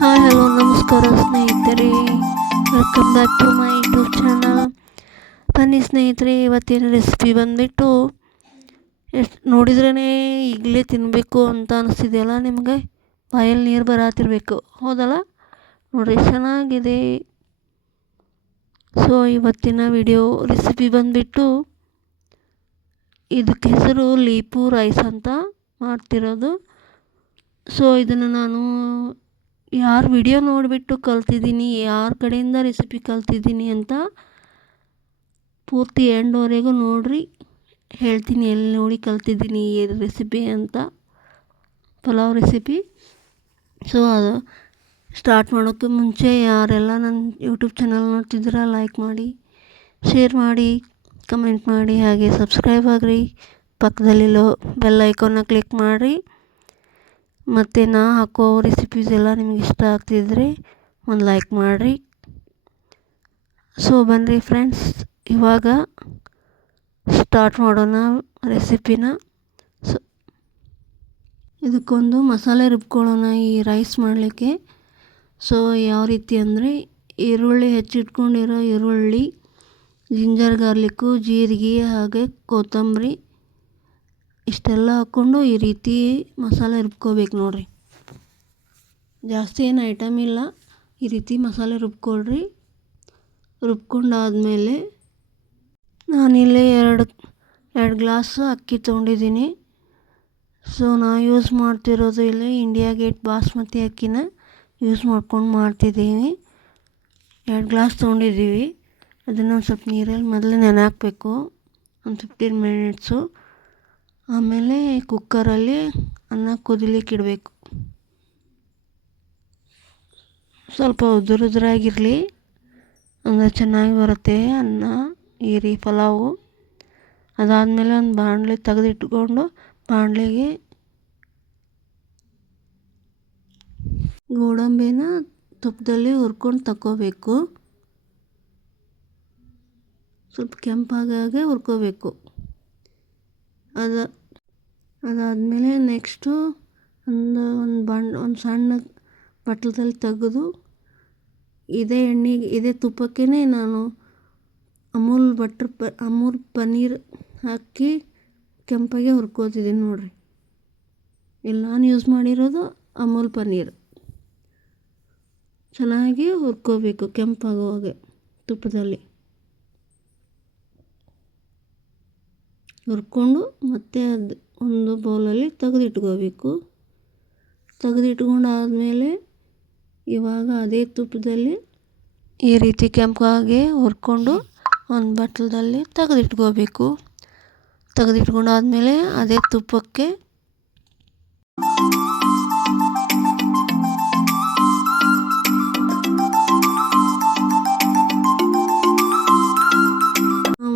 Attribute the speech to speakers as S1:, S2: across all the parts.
S1: Hi hello ನಮಸ್ಕಾರ ಸ್ನೇಹಿತರೆ. Welcome back to my YouTube channel ಬನ್ನಿ ಸ್ನೇಹಿತರೆ, ಇವತ್ತಿನ ರೆಸಿಪಿ ಬಂದುಬಿಟ್ಟು ಎಷ್ಟು ನೋಡಿದ್ರೇ ಈಗಲೇ ತಿನ್ನಬೇಕು ಅಂತ ಅನಿಸ್ತಿದೆಯಲ್ಲ ನಿಮಗೆ? ಬಾಯಲ್ಲಿ ನೀರು ಬರತ್ತಿರ್ಬೇಕು ಹೌದಲ್ಲ? ನೋಡಿರಿ, ಚೆನ್ನಾಗಿದೆ. ಸೊ ಇವತ್ತಿನ ವಿಡಿಯೋ ರೆಸಿಪಿ ಬಂದುಬಿಟ್ಟು ಇದಕ್ಕೆ ಹೆಸರು ಲೀಪು ರೈಸ್ ಅಂತ ಮಾಡ್ತಿರೋದು. ಸೊ ಇದನ್ನು ನಾನು ಯಾರ ವಿಡಿಯೋ ನೋಡಿಬಿಟ್ಟು ಕಲ್ತಿದ್ದೀನಿ ಯಾರ ಕಡೆಯಿಂದ ರೆಸಿಪಿ ಕಲ್ತಿದ್ದೀನಿ ಅಂತ ಪೂರ್ತಿ ಎಂಡ್ವರೆಗೂ ನೋಡಿರಿ, ಹೇಳ್ತೀನಿ ಎಲ್ಲಿ ನೋಡಿ ಕಲ್ತಿದ್ದೀನಿ ಈ ರೆಸಿಪಿ ಅಂತ, ಪಲಾವ್ ರೆಸಿಪಿ ಸೊ ಅದು ಸ್ಟಾರ್ಟ್ ಮಾಡೋಕ್ಕೆ ಮುಂಚೆ ಯಾರೆಲ್ಲ ನನ್ನ ಯೂಟ್ಯೂಬ್ ಚಾನಲ್ ನೋಡ್ತಿದ್ದೀರ ಲೈಕ್ ಮಾಡಿ ಶೇರ್ ಮಾಡಿ ಕಮೆಂಟ್ ಮಾಡಿ, ಹಾಗೆ ಸಬ್ಸ್ಕ್ರೈಬ್ ಆಗಿರಿ. ಪಕ್ಕದಲ್ಲಿರೋ ಬೆಲ್ ಐಕಾನ್ನ ಕ್ಲಿಕ್ ಮಾಡಿರಿ. ಮತ್ತು ನಾ ಹಾಕೋ ರೆಸಿಪೀಸ್ ಎಲ್ಲ ನಿಮ್ಗೆ ಇಷ್ಟ ಆಗ್ತಿದ್ರೆ ಒಂದು ಲೈಕ್ ಮಾಡಿರಿ. ಸೊ ಬನ್ನಿರಿ ಫ್ರೆಂಡ್ಸ್ ಇವಾಗ ಸ್ಟಾರ್ಟ್ ಮಾಡೋಣ ರೆಸಿಪಿನ ಸೊ ಇದಕ್ಕೊಂದು ಮಸಾಲೆ ರುಬ್ಕೊಳ್ಳೋಣ ಈ ರೈಸ್ ಮಾಡಲಿಕ್ಕೆ. ಸೊ ಯಾವ ರೀತಿ ಅಂದರೆ ಈರುಳ್ಳಿ ಹೆಚ್ಚಿಟ್ಕೊಂಡಿರೋ ಈರುಳ್ಳಿ ಜಿಂಜರ್ ಗಾರ್ಲಿಕ್ಕು ಜೀರಿಗೆ ಹಾಗೆ ಕೊತ್ತಂಬರಿ. ಇಷ್ಟೆಲ್ಲ ಹಾಕ್ಕೊಂಡು ಈ ರೀತಿ ಮಸಾಲೆ ರುಬ್ಕೋಬೇಕು ನೋಡಿರಿ. ಜಾಸ್ತಿ ಏನು ಐಟಮ್ ಇಲ್ಲ. ಈ ರೀತಿ ಮಸಾಲೆ ರುಬ್ಕೊಳ್ರಿ. ರುಬ್ಕೊಂಡಾದಮೇಲೆ ನಾನಿಲ್ಲಿ ಎರಡು ಎರಡು ಗ್ಲಾಸ್ ಅಕ್ಕಿ ತೊಗೊಂಡಿದ್ದೀನಿ. ಸೊ ನಾ ಯೂಸ್ ಮಾಡ್ತಿರೋದು ಇಲ್ಲಿ ಇಂಡಿಯಾ ಗೇಟ್ ಬಾಸ್ಮತಿ ಅಕ್ಕಿನ ಯೂಸ್ ಮಾಡ್ಕೊಂಡು ಮಾಡ್ತಿದ್ದೀನಿ. ಎರಡು ಗ್ಲಾಸ್ ತೊಗೊಂಡಿದ್ದೀವಿ. ಅದನ್ನು ಒಂದು ಸ್ವಲ್ಪ ನೀರಲ್ಲಿ ಮೊದಲೇ ನೆನೆ ಹಾಕಬೇಕು ಒಂದು ಫಿಫ್ಟೀನ್ ಮಿನಿಟ್ಸು ಆಮೇಲೆ ಕುಕ್ಕರಲ್ಲಿ ಅನ್ನ ಕುದಿಲಿಕ್ಕೆ ಇಡಬೇಕು. ಸ್ವಲ್ಪ ಉದುರು ಉದುರಾಗಿರಲಿ, ಅಂದರೆ ಚೆನ್ನಾಗಿ ಬರುತ್ತೆ ಅನ್ನ, ಈರಿ, ಪಲಾವು. ಅದಾದಮೇಲೆ ಒಂದು ಬಾಣಲೆ ತೆಗೆದಿಟ್ಕೊಂಡು ಬಾಣಲೆಗೆ ಗೋಡಂಬಿನ ತುಪ್ಪದಲ್ಲಿ ಹುರ್ಕೊಂಡು ತಗೋಬೇಕು ಸ್ವಲ್ಪ ಕೆಂಪಾಗಾಗೆ ಹುರ್ಕೋಬೇಕು. ಅದು ಅದಾದಮೇಲೆ ನೆಕ್ಸ್ಟು ಒಂದು ಒಂದು ಬಾಣ್ ಒಂದು ಸಣ್ಣ ಬಟ್ಲದಲ್ಲಿ ತೆಗೆದು ಇದೇ ಎಣ್ಣೆಗೆ ಇದೇ ತುಪ್ಪಕ್ಕೇ ನಾನು ಅಮೂಲ್ ಬಟ್ರ್ ಪ, ಅಮೂಲ್ ಪನ್ನೀರ್ ಹಾಕಿ ಕೆಂಪಾಗೆ ಹುರ್ಕೋತಿದ್ದೀನಿ ನೋಡಿರಿ. ಇಲ್ಲಿ ನಾನು ಯೂಸ್ ಮಾಡಿರೋದು ಅಮೂಲ್ ಪನ್ನೀರ್ ಚೆನ್ನಾಗಿ ಹುರ್ಕೋಬೇಕು ಕೆಂಪಾಗುವಾಗೆ ತುಪ್ಪದಲ್ಲಿ. ಹುರ್ಕೊಂಡು ಮತ್ತೆ ಅದು ಒಂದು ಬೌಲಲ್ಲಿ ತೆಗೆದಿಟ್ಕೋಬೇಕು. ತೆಗೆದಿಟ್ಕೊಂಡಾದ್ಮೇಲೆ ಇವಾಗ ಅದೇ ತುಪ್ಪದಲ್ಲಿ ಈ ರೀತಿ ಕೆಂಪಾಗಿ ಹುರ್ಕೊಂಡು ಒಂದು ಬಟ್ಲದಲ್ಲಿ ತೆಗೆದಿಟ್ಕೋಬೇಕು. ತೆಗೆದಿಟ್ಕೊಂಡಾದ್ಮೇಲೆ ಅದೇ ತುಪ್ಪಕ್ಕೆ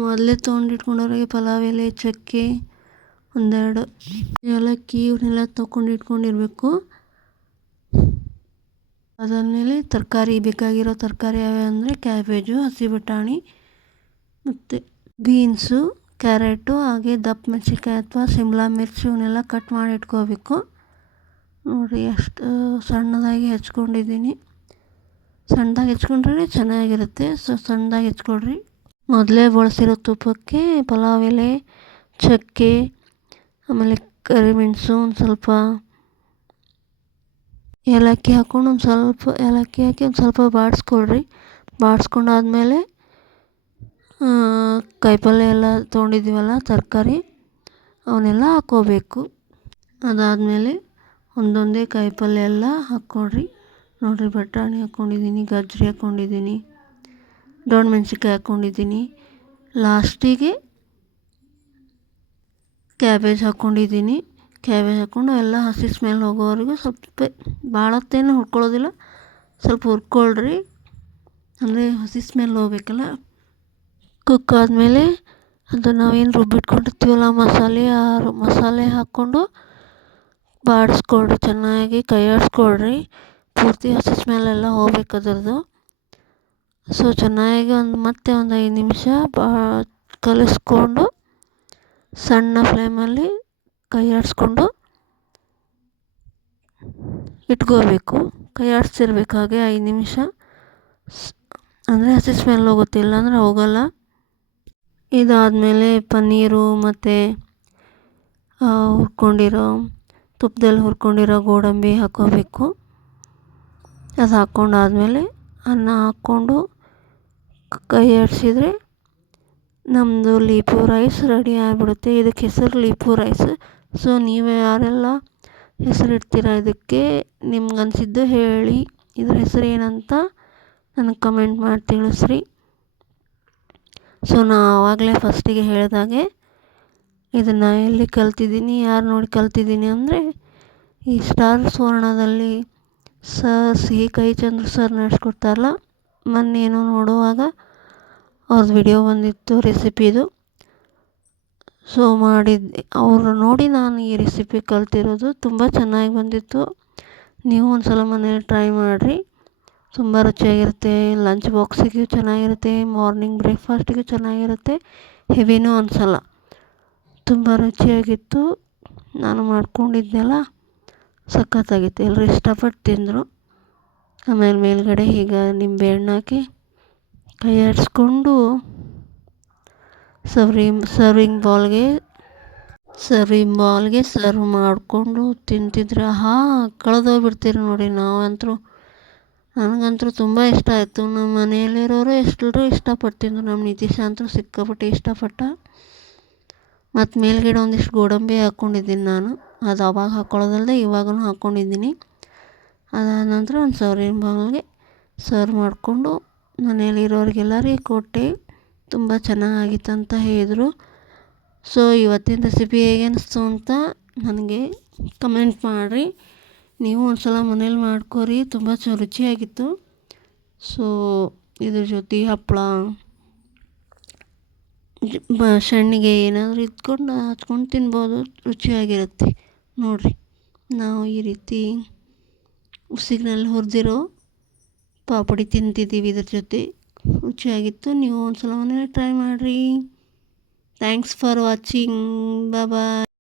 S1: ಮೊದಲೇ ತೊಗೊಂಡಿಟ್ಕೊಂಡವ್ರಿಗೆ ಪಲಾವ್ ಎಲೆ ಚಕ್ಕೆ ಒಂದೆರಡು ಏಲಕ್ಕಿ ಇವನ್ನೆಲ್ಲ ತೊಗೊಂಡಿಟ್ಕೊಂಡಿರ್ಬೇಕು ಅದಾದಮೇಲೆ ತರಕಾರಿ ಬೇಕಾಗಿರೋ ತರಕಾರಿ ಯಾವ್ಯಾವ ಅಂದರೆ ಕ್ಯಾಬೇಜು, ಹಸಿ ಬಟಾಣಿ ಮತ್ತು ಬೀನ್ಸು, ಕ್ಯಾರೆಟು ಹಾಗೆ ದಪ್ಪ ಮೆಣಸಿನ್ಕಾಯಿ ಅಥವಾ ಶಿಮ್ಲಾ ಮಿರ್ಚಿ ಇವನ್ನೆಲ್ಲ ಕಟ್ ಮಾಡಿ ಇಟ್ಕೋಬೇಕು. ನೋಡಿ ಎಷ್ಟು ಸಣ್ಣದಾಗಿ ಹೆಚ್ಕೊಂಡಿದ್ದೀನಿ. ಸಣ್ಣದಾಗಿ ಹೆಚ್ಕೊಂಡ್ರೆ ಚೆನ್ನಾಗಿರುತ್ತೆ. ಸೊ ಸಣ್ಣದಾಗಿ ಹೆಚ್ಕೊಳ್ರಿ. ಮೊದಲೇ ಬಳಸಿರೋ ತುಪ್ಪಕ್ಕೆ ಪಲಾವ್ ಎಲೆ, ಚಕ್ಕೆ ಆಮೇಲೆ ಕರಿಮೆಣಸು ಒಂದು ಸ್ವಲ್ಪ ಏಲಕ್ಕಿ ಹಾಕ್ಕೊಂಡು ಒಂದು ಸ್ವಲ್ಪ ಏಲಕ್ಕಿ ಹಾಕಿ ಒಂದು ಸ್ವಲ್ಪ ಬಾಡಿಸ್ಕೊಳ್ರಿ. ಬಾಡಿಸ್ಕೊಂಡಾದ್ಮೇಲೆ ಕಾಯಿಪಲ್ಯ ಎಲ್ಲ ತೊಗೊಂಡಿದ್ದೀವಲ್ಲ ತರಕಾರಿ, ಅವನ್ನೆಲ್ಲ ಹಾಕ್ಕೋಬೇಕು. ಅದಾದಮೇಲೆ ಒಂದೊಂದೇ ಕಾಯಿಪಲ್ಯ ಎಲ್ಲ ಹಾಕ್ಕೊಳ್ರಿ. ನೋಡಿರಿ ಬಟಾಣಿ ಹಾಕ್ಕೊಂಡಿದ್ದೀನಿ ಗಜ್ಜರಿ ಹಾಕ್ಕೊಂಡಿದ್ದೀನಿ, ದೊಣ್ಣೆ ಮೆಣಸಿನ್ಕಾಯಿ ಹಾಕ್ಕೊಂಡಿದ್ದೀನಿ. ಲಾಸ್ಟಿಗೆ ಕ್ಯಾಬೇಜ್ ಹಾಕ್ಕೊಂಡಿದ್ದೀನಿ ಕ್ಯಾಬೇಜ್ ಹಾಕ್ಕೊಂಡು ಎಲ್ಲ ಹಸಿ ಸ್ಮೆಲ್ ಹೋಗೋವರೆಗೂ ಸ್ವಲ್ಪ ಭಾಳ ಹೊತ್ತೇನು ಹುರ್ಕೊಳ್ಳೋದಿಲ್ಲ. ಸ್ವಲ್ಪ ಹುರ್ಕೊಳ್ರಿ. ಅಂದರೆ ಹಸಿ ಸ್ಮೆಲ್ ಹೋಗ್ಬೇಕಲ್ಲ. ಕುಕ್ ಆದಮೇಲೆ ಅದು ನಾವೇನು ರುಬ್ಬಿಟ್ಕೊಂಡಿರ್ತೀವಲ್ಲ ಮಸಾಲೆ, ಆ ಮಸಾಲೆ ಹಾಕ್ಕೊಂಡು ಬಾಡಿಸ್ಕೊಳ್ರಿ. ಚೆನ್ನಾಗಿ ಕೈಯಾಡಿಸ್ಕೊಳ್ರಿ. ಪೂರ್ತಿ ಹಸಿ ಸ್ಮೆಲ್ ಎಲ್ಲ ಹೋಗ್ಬೇಕು ಅದರದ್ದು. ಸೊ ಚೆನ್ನಾಗಿ ಒಂದು ಮತ್ತೆ ಒಂದು ಐದು ನಿಮಿಷ ಬಾ, ಕಲಿಸ್ಕೊಂಡು ಸಣ್ಣ ಫ್ಲೇಮಲ್ಲಿ ಕೈ ಆಡಿಸ್ಕೊಂಡು ಇಟ್ಕೋಬೇಕು. ಕೈ ಆಡಿಸ್ತಿರ್ಬೇಕು ಹಾಗೆ ಐದು ನಿಮಿಷ. ಅಂದರೆ ಹಸಿ ಸ್ಮೆಲ್ ಹೋಗುತ್ತೆ, ಇಲ್ಲಾಂದರೆ ಹೋಗಲ್ಲ. ಇದಾದಮೇಲೆ ಪನ್ನೀರು ಮತ್ತು ಹುರ್ಕೊಂಡಿರೋ ತುಪ್ಪದಲ್ಲಿ ಹುರ್ಕೊಂಡಿರೋ ಗೋಡಂಬಿ ಹಾಕೋಬೇಕು. ಅದು ಹಾಕ್ಕೊಂಡಾದ್ಮೇಲೆ ಅನ್ನ ಹಾಕ್ಕೊಂಡು ಕೈ ಆಡಿಸಿದ್ರೆ ನಮ್ಮದು ಲೀಪು ರೈಸ್ ರೆಡಿ ಆಗಿಬಿಡುತ್ತೆ. ಇದಕ್ಕೆ ಹೆಸರು ಲೀಪು ರೈಸ್ ಸೊ ನೀವು ಯಾರೆಲ್ಲ ಹೆಸರಿಡ್ತೀರ ಇದಕ್ಕೆ ನಿಮ್ಗೆ ಅನಿಸಿದ್ದು ಹೇಳಿ. ಇದ್ರ ಹೆಸರು ಏನಂತ ನನಗೆ ಕಮೆಂಟ್ ಮಾಡಿ ತಿಳಿಸ್ರಿ. ಸೊ ನಾ ಆವಾಗಲೇ ಫಸ್ಟಿಗೆ ಹೇಳಿದಾಗೆ ಇದನ್ನು ಎಲ್ಲಿ ಕಲ್ತಿದ್ದೀನಿ, ಯಾರು ನೋಡಿ ಕಲ್ತಿದ್ದೀನಿ ಅಂದರೆ ಈ ಸ್ಟಾರ್ ಸುವರ್ಣದಲ್ಲಿ ಸ. ಸಿಹಿ ಕೈ ಚಂದ್ರ ಸರ್ ನಡೆಸ್ಕೊಡ್ತಾರಲ್ಲ, ಮೊನ್ನೇನೋ ನೋಡುವಾಗ ಅವ್ರದ್ದು ವಿಡಿಯೋ ಬಂದಿತ್ತು ರೆಸಿಪಿದು ಸೊ ಮಾಡಿದ್ದೆ ಅವರು ನೋಡಿ ನಾನು ಈ ರೆಸಿಪಿ ಕಲ್ತಿರೋದು ತುಂಬ ಚೆನ್ನಾಗಿ ಬಂದಿತ್ತು. ನೀವು ಒಂದು ಸಲ ಮನೇಲಿ ಟ್ರೈ ಮಾಡಿರಿ. ತುಂಬ ರುಚಿಯಾಗಿರುತ್ತೆ ಲಂಚ್ ಬಾಕ್ಸಿಗೂ ಚೆನ್ನಾಗಿರುತ್ತೆ ಮಾರ್ನಿಂಗ್ ಬ್ರೇಕ್ಫಾಸ್ಟಿಗೂ ಚೆನ್ನಾಗಿರುತ್ತೆ ಹೆವಿನೂ ಅನಿಸಲ್ಲ ತುಂಬ ರುಚಿಯಾಗಿತ್ತು. ನಾನು ಮಾಡ್ಕೊಂಡಿದ್ದೆಲ್ಲ ಸಖತ್ತಾಗಿತ್ತು. ಎಲ್ಲರೂ ಇಷ್ಟಪಟ್ಟು ತಿಂದರು. ಆಮೇಲೆ ಮೇಲ್ಗಡೆ ಈಗ ನಿಂಬೆಹಣ್ಣು ಹಾಕಿ ಕೈ ಆಡಿಸ್ಕೊಂಡು ಸರ್ವಿಂಗ್ ಸರ್ವಿಂಗ್ ಬೌಲ್ಗೆ ಸರ್ವಿಂಗ್ ಬೌಲ್ಗೆ ಸರ್ವ್ ಮಾಡಿಕೊಂಡು ತಿಂತಿದ್ರೆ. ಹಾ, ಕಳೆದೋಗ್ಬಿಡ್ತೀರಿ ನೋಡಿ ನಾವಂತರೂ ನನಗಂತೂ ತುಂಬ ಇಷ್ಟ ಆಯಿತು. ನಮ್ಮ ಮನೆಯಲ್ಲಿರೋರು ಎಷ್ಟರೂ ಇಷ್ಟಪಟ್ಟು ತಿಂದರು ನಮ್ಮ ನಿತೀಶ ಅಂತೂ ಸಿಕ್ಕಾಪಟ್ಟೆ ಇಷ್ಟಪಟ್ಟ. ಮತ್ತು ಮೇಲ್ಗಡೆ ಒಂದಿಷ್ಟು ಗೋಡಂಬಿ ಹಾಕ್ಕೊಂಡಿದ್ದೀನಿ ನಾನು. ಅದು ಅವಾಗ ಹಾಕ್ಕೊಳ್ಳೋದಲ್ಲದೆ ಇವಾಗೂ ಹಾಕ್ಕೊಂಡಿದ್ದೀನಿ ಅದಾದ ನಂತರ ಒಂದು ಸರ್ವಿಂಗ್ ಬಾಲ್ಗೆ ಸರ್ವ್ ಮಾಡಿಕೊಂಡು ಮನೆಯಲ್ಲಿರೋರಿಗೆಲ್ಲರಿಗೆ ಕೊಟ್ಟೆ. ತುಂಬ ಚೆನ್ನಾಗಿತ್ತು ಅಂತ ಹೇಳಿದರು. ಸೊ ಇವತ್ತಿನ ರೆಸಿಪಿ ಹೇಗೆ ಅನಿಸ್ತು ಅಂತ ನನಗೆ ಕಮೆಂಟ್ ಮಾಡಿರಿ. ನೀವು ಒಂದು ಸಲ ಮನೇಲಿ ಮಾಡ್ಕೊರಿ. ತುಂಬ ಚ, ರುಚಿಯಾಗಿತ್ತು. ಸೊ ಇದ್ರ ಜೊತೆ ಹಪ್ಪಳ ಸಣ್ಣಗೆ ಏನಾದರೂ ಇದ್ಕೊಂಡು ಹಚ್ಕೊಂಡು ತಿನ್ಬೋದು. ರುಚಿಯಾಗಿರುತ್ತೆ. ನೋಡಿರಿ. ನಾವು ಈ ರೀತಿ ಸಿಗ್ನಲ್ ಹುರಿದಿರೋ ಪಾಪಡಿ ತಿಂತಿದ್ದೀವಿ ಇದ್ರ ಜೊತೆ. ರುಚಿಯಾಗಿತ್ತು ನೀವು ಒಂದು ಸಲ ಮನೇಲಿ ಟ್ರೈ ಮಾಡಿರಿ. Thanks for watching bye